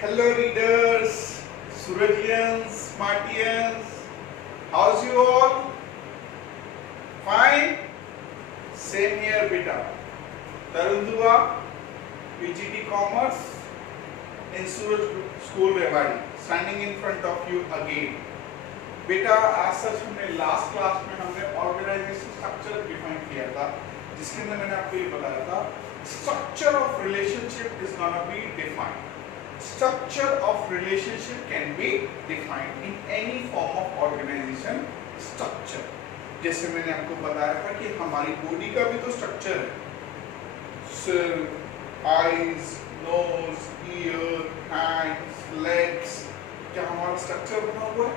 Hello readers, Surajians, Smartians, how's you all? Fine? Same here beta. Tarun Dua, PGT Commerce in Suraj School Rewari, standing in front of you again. बेटा आज सच हमने last class में हमने organisation structure define किया था, जिसके अंदर मैंने आपको ये बताया था structure of relationship is gonna be defined. Structure of relationship can be defined in any form of organization structure. जैसे मैंने आपको बताया था कि हमारी बॉडी का भी तो स्ट्रक्चर है, सिर, eyes, nose, ear, hands, legs, क्या हमारा स्ट्रक्चर बना हुआ है?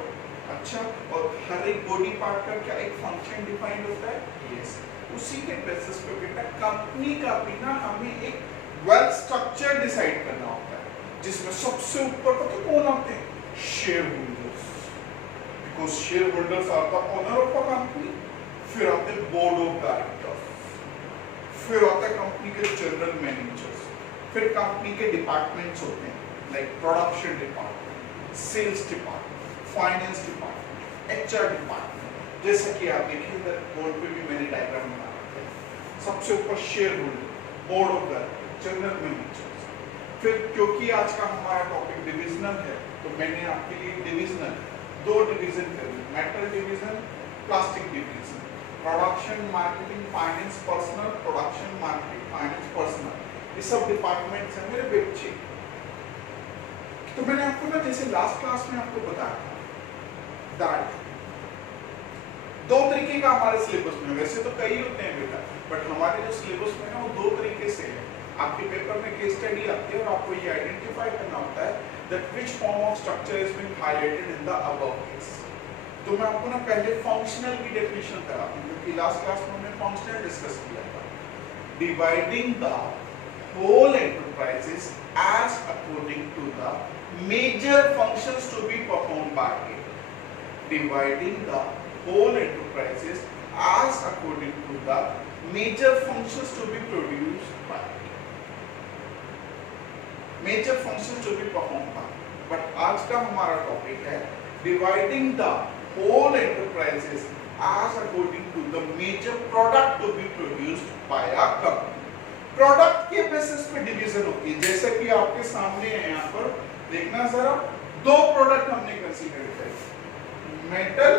अच्छा, और हर एक बॉडी पार्ट का क्या एक फंक्शन डिफाइंड होता है? यस. उसी के बेसिस पे बेटा कंपनी का भी ना हमें एक वेल स्ट्रक्चर डिसाइड करना होता है, जिसमें सबसे ऊपर पता कौन आते हैं? Share holders, because share holders are the owner of a company. फिर आते हैं बोर्ड ऑफ डायरेक्टर्स, फिर आता है कंपनी के जनरल मैनेजर्स, फिर कंपनी के डिपार्टमेंट्स होते हैं like production department, sales department, finance department, HR department. जैसा कि आप देखिए इधर बोर्ड पे भी मैंने डायग्राम बना रखा है. सबसे ऊपर share holder, board of director, general managers. फिर क्योंकि आज का हमारा टॉपिक डिविजनल है, तो मैंने आपके लिए डिविजनल दो डिवीजन कर दी, metal division, plastic division, production, marketing, finance, personnel, production, marketing, finance, personnel. ये सब डिपार्टमेंट्स हैं मेरे बच्चे. तो मैंने आपको ना जैसे लास्ट क्लास में आपको बताया था दैट दो तरीके का हमारे सिलेबस में, वैसे तो कई होते हैं बेटा, बट हमारे जो सिलेबस में है वो दो तरीके से है. आपके पेपर में केस स्टडी आती है और आपको ये आइडेंटिफाई करना होता है that which form of structure is being highlighted in the above case. तो मैं आपको ना पहले फंक्शनल की डेफिनेशन कराता हूं, क्योंकि लास्ट क्लास में हमने फंक्शनल डिस्कस किया था. Dividing the whole enterprises as according to the major functions to be performed by it. Dividing the whole enterprises as according to the major functions to be produced by it. Major functions to be performed by. But आज का हमारा topic है dividing the whole enterprises as according to the major product to be produced by a company. Product के basis पे division होती है, जैसे कि आपके सामने है. यहाँ पर देखना जरा, दो प्रोडक्ट हमने कंसीडर किए, मेटल,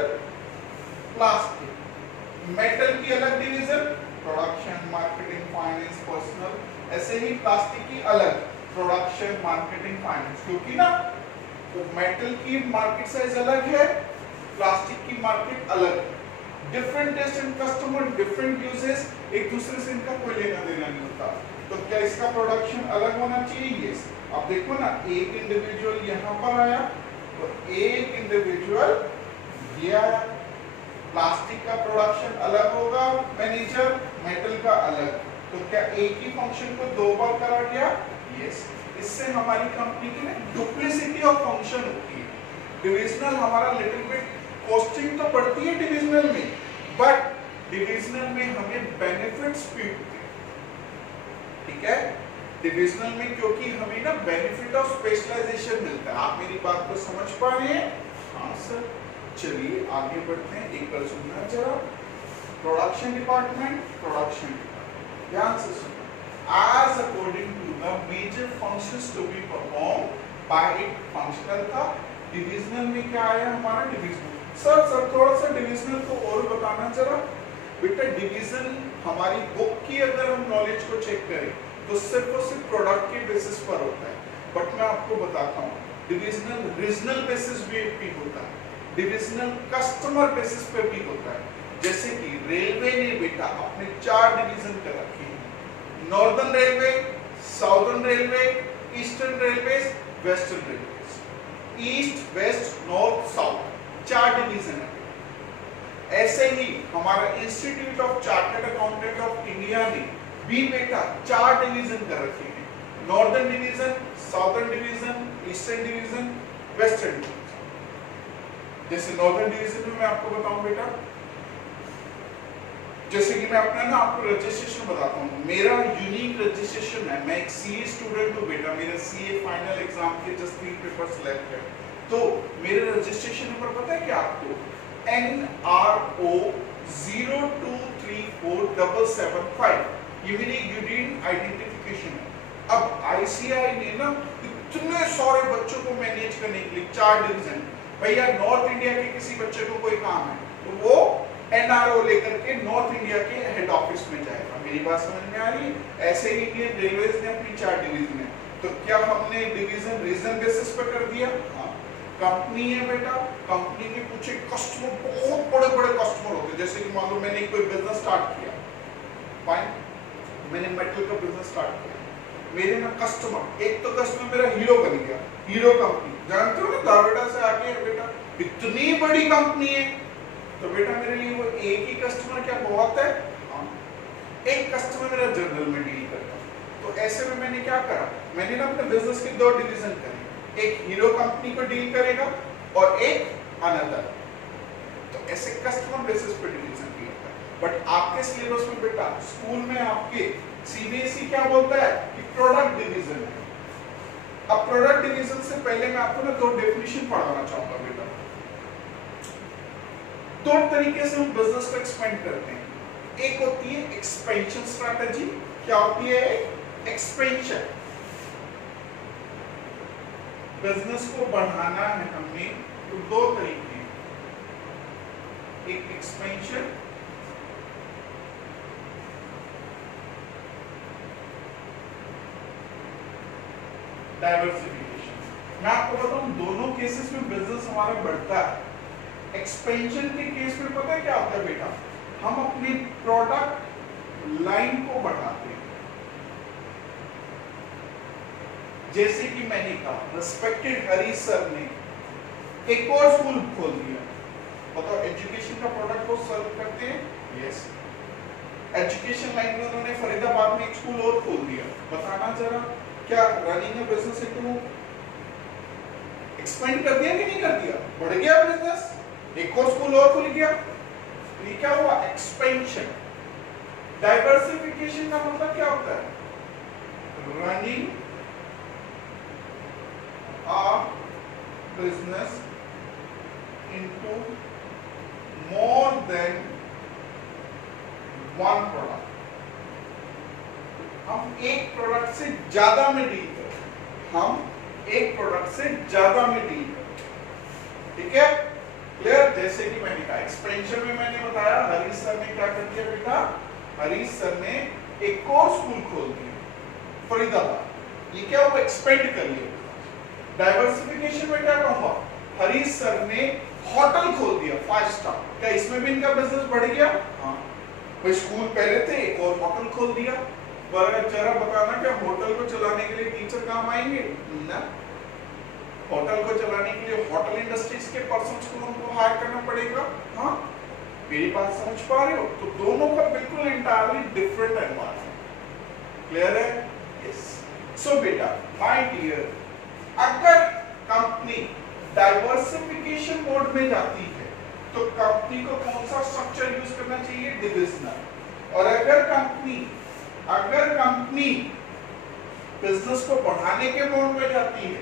प्लास्टिक. मेटल की अलग division, production, marketing, finance, personal. ऐसे ही प्लास्टिक की अलग, प्रोडक्शन, मार्केटिंग, फाइनेंस. क्योंकि ना तो मेटल की मार्केट साइज अलग है, प्लास्टिक की मार्केट अलग है. Different taste and customer, different uses, एक दूसरे से इनका कोई लेना देना नहीं होता. तो क्या इसका प्रोडक्शन अलग होना चाहिए? यस. अब देखो ना, एक इंडिविजुअल यहाँ पर आया तो एक इंडिविजुअल ये आया. प्लास्टिक का प्रोडक्शन अलग होगा मैनेजर, मेटल का अलग. तो क्या एक ही फंक्शन को दो बार करा गया? यस. इससे हमारी कंपनी की ना डुप्लीसिटी ऑफ फंक्शन होती है. डिविजनल हमारा लिटिल बिट कॉस्टिंग तो बढ़ती है डिविजनल में, बट डिविजनल में हमें बेनिफिट्स भी होते हैं. ठीक है, डिविजनल में क्योंकि हमें ना बेनिफिट ऑफ स्पेशलाइजेशन मिलता है. आप मेरी बात को समझ पा रहे हैं? हाँ सर. चलिए आगे बढ़ते हैं. एक बार सुनना जरा. प्रोडक्शन डिपार्टमेंट, प्रोडक्शन डिपार्टमेंट, ध्यान से सुनो. As according to the major functions to be perform by it. Functional था. डिविजनल में क्या आया हमारा? डिविजनल. सर थोड़ा सा डिविजनल को और बताना जरा. बेटा डिवीजन हमारी बुक की अगर हम नॉलेज को चेक करें तो सिर्फ और सिर्फ प्रोडक्ट के बेसिस पर होता है. बट मैं आपको बताता हूँ डिविजनल रीजनल बेसिस भी होता है, डिविजनल कस्टमर बेसिस पे भी होता है. जैसे कि रेलवे ने बेटा अपने 4 डिवीजन कर रखे हैं. Northern railway, southern railway, eastern railway, western railway. East, west, north, south, 4 division है. ऐसे ही हमारा institute of chartered accountant of India ने भी बेटा 4 डिवीजन कर रखे हैं. Northern division, southern division, eastern division, western division. जैसे नॉर्दर्न डिवीजन में मैं आपको बताऊं बेटा, जैसे कि मैं अपना ना आपको रजिस्ट्रेशन बताता हूँ, मेरा यूनिक रजिस्ट्रेशन है, मैं एक सीए स्टूडेंट हूँ बेटा, मेरा सीए फाइनल एग्जाम के जस्ट 3 पेपर्स लेफ्ट है, तो मेरे रजिस्ट्रेशन नंबर पता है क्या आपको, NRO 0234775, ये मेरी यूनिक आइडेंटिफिकेशन है। अब ICI ने ना इतने सारे बच्चों को मैनेज करने के लिए 4 डिवीजन, भैया नॉर्थ इंडिया के किसी बच्चे को कोई काम है तो वो NRO लेकर के नॉर्थ इंडिया के हेड ऑफिस में जाएगा। मेरी बात समझ में आ रही है? ऐसे ही इंडियन रेलवेज ने अपनी 4 डिवीजन है, तो क्या हमने डिवीजन रीजन बेसिस पे कर दिया? हाँ। कंपनी है बेटा, कंपनी के कुछ कस्टमर बहुत बड़े बड़े कस्टमर होते हैं, जैसे कि मान लो मैंने कोई बिजनेस स्टार्ट किया, फाइन, मैंने मेटल का बिजनेस स्टार्ट किया, मेरे ना कस्टमर, एक तो कस्टमर मेरा हीरो बन गया, हीरो कंपनी जानते हो ना, दावेडा से आगे है बेटा, इतनी बड़ी कंपनी है, तो बेटा मेरे लिए वो एक ही कस्टमर क्या बहुत है? हाँ। एक कस्टमर मेरा जनरल में डील करता है, तो ऐसे में मैंने क्या करा, मैंने ना अपने बिजनेस के 2 डिवीजन करे, एक हीरो कंपनी को डील करेगा और एक अनदर, तो ऐसे कस्टमर बेसिस पे डिवीजन किया है। बट आपके सिलेबस में बेटा स्कूल में आपके CBSE क्या बोलता है कि प्रोडक्ट डिवीजन है। अब प्रोडक्ट डिवीजन से पहले मैं आपको ना 2 डेफिनेशन पढ़ाना चाहूंगा बेटा। 2 तरीके से हम बिजनेस को एक्सपेंड करते हैं, एक होती है एक्सपेंशन स्ट्रेटजी, क्या होती है? एक्सपेंशन, बिजनेस को बढ़ाना है हमने तो 2 तरीके हैं, एक एक्सपेंशन, डाइवर्सिफिकेशन। मैं आपको बताऊं दोनों केसेस में बिजनेस हमारा बढ़ता है। एक्सपेंशन के केस में पता है क्या होता है बेटा, हम अपनी प्रोडक्ट लाइन को बढ़ाते हैं, जैसे कि मैंने कहा रिस्पेक्टेड हरीश सर ने एक और स्कूल खोल दिया, बताओ एजुकेशन का प्रोडक्ट को सर्व करते हैं, यस। एजुकेशन लाइन में उन्होंने फरीदाबाद में एक स्कूल और खोल दिया, बताना जरा क्या रनिंग है बिजनेस इनटू एक्सपेंड कर दिया कि नहीं कर दिया? बढ़ गया बिजनेस, एक और स्कूल और खुल गया, ये क्या हुआ? एक्सपेंशन। डाइवर्सिफिकेशन का मतलब क्या होता है? Running a business into more than one product, हम एक प्रोडक्ट से ज्यादा में डील करें, हम एक प्रोडक्ट से ज्यादा में डील करें, ठीक है? क्लियर? जैसे कि मैंने कहा एक्सपेंशन में मैंने बताया हरीश सर ने क्या कर दिया बेटा, हरीश सर ने एक और स्कूल खोल दिया फरीदाबाद, ये क्या हुआ? एक्सपेंड कर लिया। डाइवर्सिफिकेशन में क्या कहूंगा, हरीश सर ने होटल खोल दिया 5 स्टार, क्या इसमें भी इनका बिजनेस बढ़ गया? हाँ। भाई स्कूल पहले थे, एक और होटल खोल दिया, जरा बताना क्या होटल को चलाने के लिए टीचर काम आएंगे ना? होटल को चलाने के लिए होटल इंडस्ट्रीज के पर्सन्स को उनको हायर करना पड़ेगा। हाँ, मेरी बात समझ पा रहे हो? तो दोनों का बिल्कुल एंटायरली डिफरेंट एनवायरनमेंट। क्लियर है? यस। सो बेटा माय डियर, अगर कंपनी डाइवर्सिफिकेशन मोड में जाती है तो कंपनी को कौन सा स्ट्रक्चर यूज करना चाहिए? डिविजनल। और अगर कंपनी बिजनेस को बढ़ाने के मोड में जाती है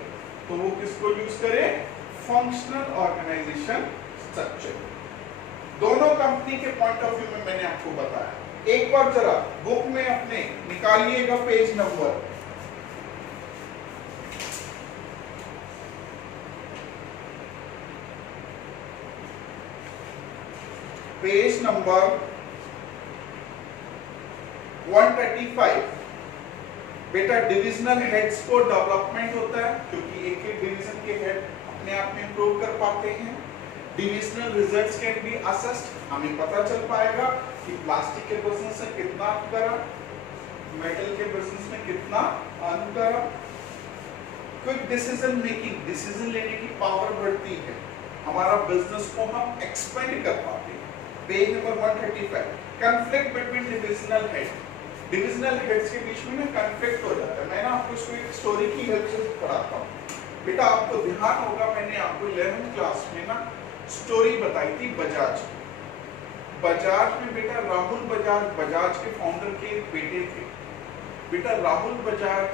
तो वो किसको यूज करे? Functional organization structure. दोनों कंपनी के पॉइंट ऑफ व्यू में मैंने आपको बताया। एक बार जरा बुक में अपने निकालिएगा पेज नंबर 135। बेटा डिविजनल हेड्स को डेवलपमेंट होता है क्योंकि एक एक डिवीजन के हेड अपने आप में इंप्रूव कर पाते हैं। Divisional results can be assessed, हमें पता चल पाएगा कि प्लास्टिक के बिजनेस में कितना अर्न करा, मेटल के बिजनेस में कितना अर्न करा। क्विक डिसीजन मेकिंग, डिसीजन लेने की पावर बढ़ती है, हमारा बिजनेस को हम एक्सपेंड कर पाते हैं। Page number 135, conflict between divisional head. Divisional heads के बीच में ना कॉन्फ्लिक्ट हो जाता है। मैं ना आपको इसको एक स्टोरी की हेल्प से पढ़ाता हूँ। बेटा आपको ध्यान होगा मैंने आपको 11th क्लास में ना स्टोरी बताई थी बजाज। बजाज में बेटा राहुल बजाज, बजाज के फाउंडर के बेटे थे। बेटा राहुल बजाज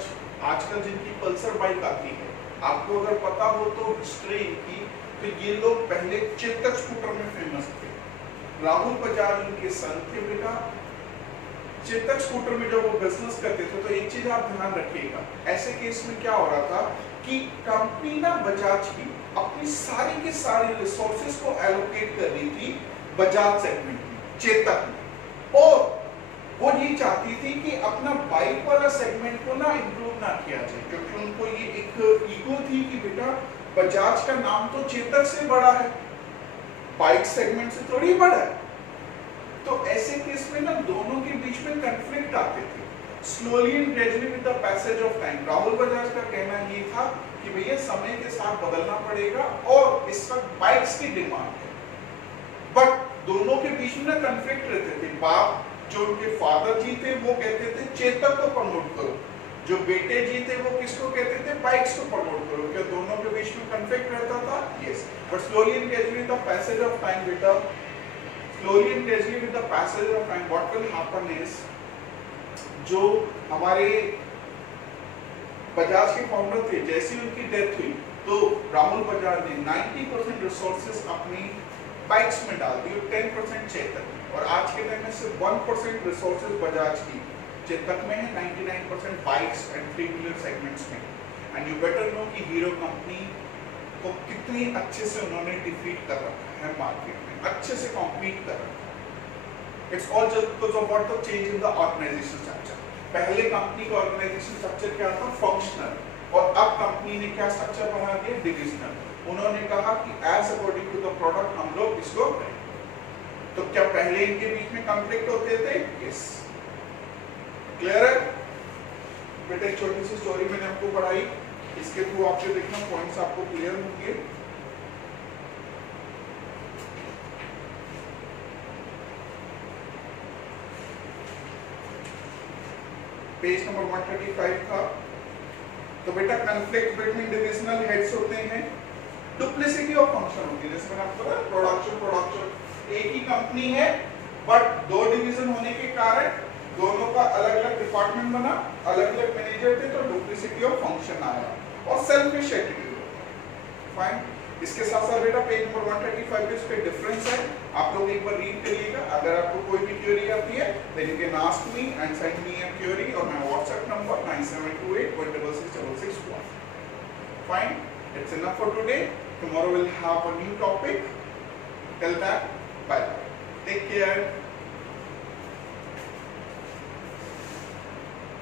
आजकल जिनकी पल्सर बाइक आती है, आपको अगर पता हो तो हिस्ट्री इनकी, तो ये लोग पहले चेतक स्कूटर में फेमस थे। राहुल बजाज उनके सन थे बेटा। चेतक स्कूटर में जब वो बिजनेस करते थे तो एक चीज आप ध्यान रखिएगा, ऐसे केस में क्या हो रहा था कि कंपनी ना बजाज की अपनी सारी की सारी रिसोर्सेज को एलोकेट कर रही थी बजाज सेगमेंट में, चेतक में, और वो ये चाहती थी कि अपना बाइक वाला सेगमेंट को ना इंप्रूव ना किया जाए, क्योंकि उनको ये एक ईगो थी कि बेटा बजाज का नाम तो चेतक से बड़ा है, बाइक सेगमेंट से थोड़ी बड़ा है। तो ऐसे केस में ना दोनों के बीच में कॉन्फ्लिक्ट आते थे। Slowly and gradually with the passage of time, Rahul Bajaj का कहना ये था कि भैया समय के साथ बदलना पड़ेगा और इस वक्त बाइक्स की डिमांड है, बट दोनों के बीच में ना कॉन्फ्लिक्ट रहते थे। बाप जो उनके फादर जी थे वो कहते थे चेतक को प्रमोट करो, जो बेटे जी थे वो किसको कहते थे, बाइक्स को प्रमोट करो। क्या दोनों के बीच में कॉन्फ्लिक्ट रहता था? Yes, but slowly and gradually the passage of time बेटा, slowly and gradually with the passage of time what will happen is, जो हमारे बजाज के फाउंडर थे, जैसे उनकी डेथ हुई तो राहुल बजाज ने 90% रिसोर्सेज अपनी बाइक्स में डाल दी और 10% चेतक में, और आज के टाइम में सिर्फ 1% रिसोर्सेज बजाज की चेतक में है, 99% बाइक्स एंड 3 व्हीलर सेगमेंट्स में। एंड यू बेटर नो कि हीरो कंपनी को कितनी अच्छे से उन्होंने डिफीट कर रखा है मार्केट में, अच्छे से कॉम्पीट कर रखा है। It's all just because of what the change in the organization structure. पहले कंपनी का ऑर्गेनाइजेशन स्ट्रक्चर क्या था, फंक्शनल, और अब कंपनी ने क्या स्ट्रक्चर बना दिया, डिविजनल। उन्होंने कहा कि as according to the product हम लोग इसको करें। तो क्या पहले इनके बीच में कॉन्फ्लिक्ट होते थे? यस, क्लियर है बेटा? एक छोटी सी स्टोरी मैंने आपको पढ़ाई, इसके थ्रू आपसे देखना पॉइंट्स आपको क्लियर होंगे। पेज नंबर 135 था। तो बेटा कॉन्फ्लिक्ट बिटवीन डिविजनल हेड्स होते हैं, डुप्लिसिटी ऑफ फंक्शन होती है। जैसे मैंने आपको बताया प्रोडक्शन एक ही कंपनी है बट 2 डिवीजन होने के कारण दोनों का अलग अलग डिपार्टमेंट बना, अलग अलग मैनेजर थे, तो डुप्लिसिटी ऑफ फंक्शन आया और सेल्फिश एटीट्यूड। फाइन, इसके साथ साथ बेटा पेज नंबर 135 पे इसके डिफरेंस है, आप लोग एक बार रीड करिएगा। अगर आपको कोई भी क्वेरी आती है then you can ask me and send me a query और my WhatsApp number 9728166661। Fine, it's enough for today. Tomorrow we'll have a new topic. Till then, bye. Take care.